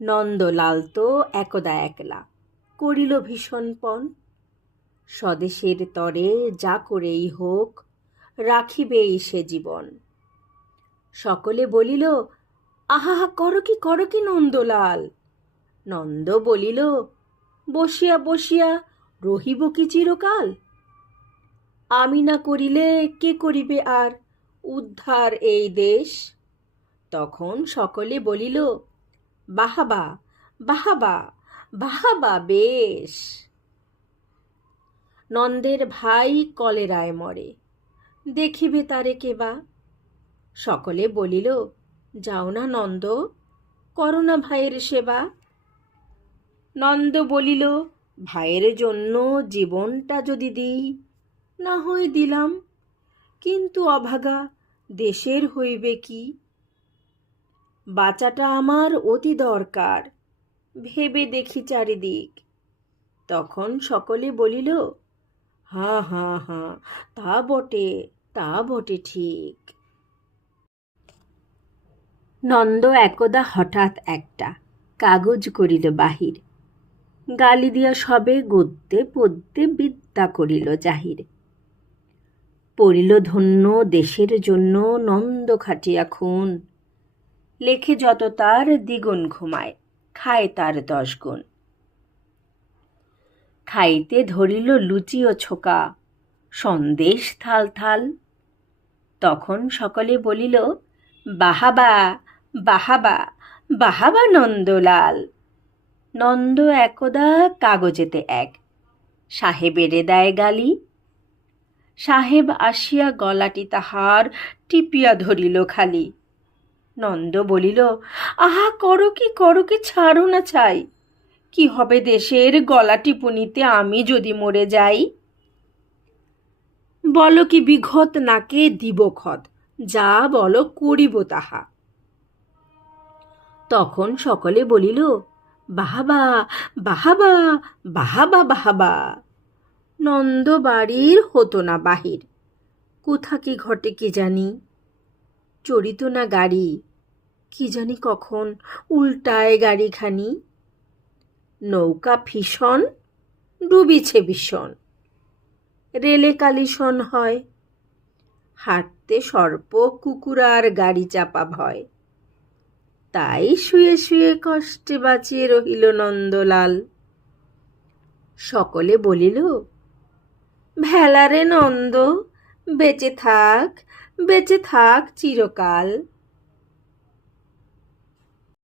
নন্দলাল তো একদা একলা, করিল ভীষণ পণ। স্বদেশের তরে যা করেই হোক, রাখিবেই সে জীবন। সকলে বলিল, আহা করো কি নন্দলাল। নন্দ বলিল, বসিয়া বসিয়া রহিব কি চিরকাল। আমি না করিলে কে করিবে আর উদ্ধার এই দেশ। তখন সকলে বলিল, বাহাবা বাহাবা বাহাবা বেশ। নন্দের ভাই কলেরায় মরে, দেখিবে তারে কেবা। সকলে বলিল, যাও না নন্দ, করো না ভাইয়ের সেবা। নন্দ বলিল, ভাইয়ের জন্য জীবনটা যদি দিই, না হয় দিলাম, কিন্তু অভাগা দেশের হইবে কি। বাঁচাটা আমার অতি দরকার, ভেবে দেখি চারিদিক। তখন সকলে বলিল, হাঁ হাঁ হাঁ, তা বটে ঠিক। নন্দ একদা হঠাৎ একটা কাগজ করিল বাহির, গালি দিয়া সবে গদ্যে পদ্যে বিদ্যা করিল জাহির। পড়িল ধন্য দেশের জন্য নন্দ খাটিয়া খুন, লেখে যত তার দ্বিগুণ ঘুমায়, খায় তার 10 গুণ। খাইতে ধরিল লুচি ও ছোকা, সন্দেশ থাল থাল। তখন সকলে বলিল, বাহাবা বাহাবা বাহাবা নন্দলাল। নন্দ একদা কাগজেতে এক সাহেবেরে দেয় গালি। সাহেব আসিয়া গলাটি তাহার টিপিয়া ধরিল খালি। নন্দ বলিল, আহা করো কি ছাড়ো না ছাই। কি হবে দেশের গলা টিপুনিতে আমি যদি মরে যাই। বলো কি বিঘত নাকে দিব খত, যা বলো করিব তাহা। তখন সকলে বলিল, বাহাবা বাহাবা বাহাবা বাহাবা। নন্দ বাড়ির হতো না বাহির, কোথা কি ঘটে কি জানি। চড়িত না গাড়ি, কি জানি কখন উল্টায় গাড়িখানি। নৌকা ভীষণ ডুবিছে ভীষণ, রেলে কালিশন হয়। হাঁটতে সর্প কুকুরার গাড়ি চাপা ভয়। তাই শুয়ে শুয়ে কষ্টে বাঁচিয়ে রহিল নন্দলাল। সকলে বলিল, ভেলারে নন্দ, বেঁচে থাক চিরকাল।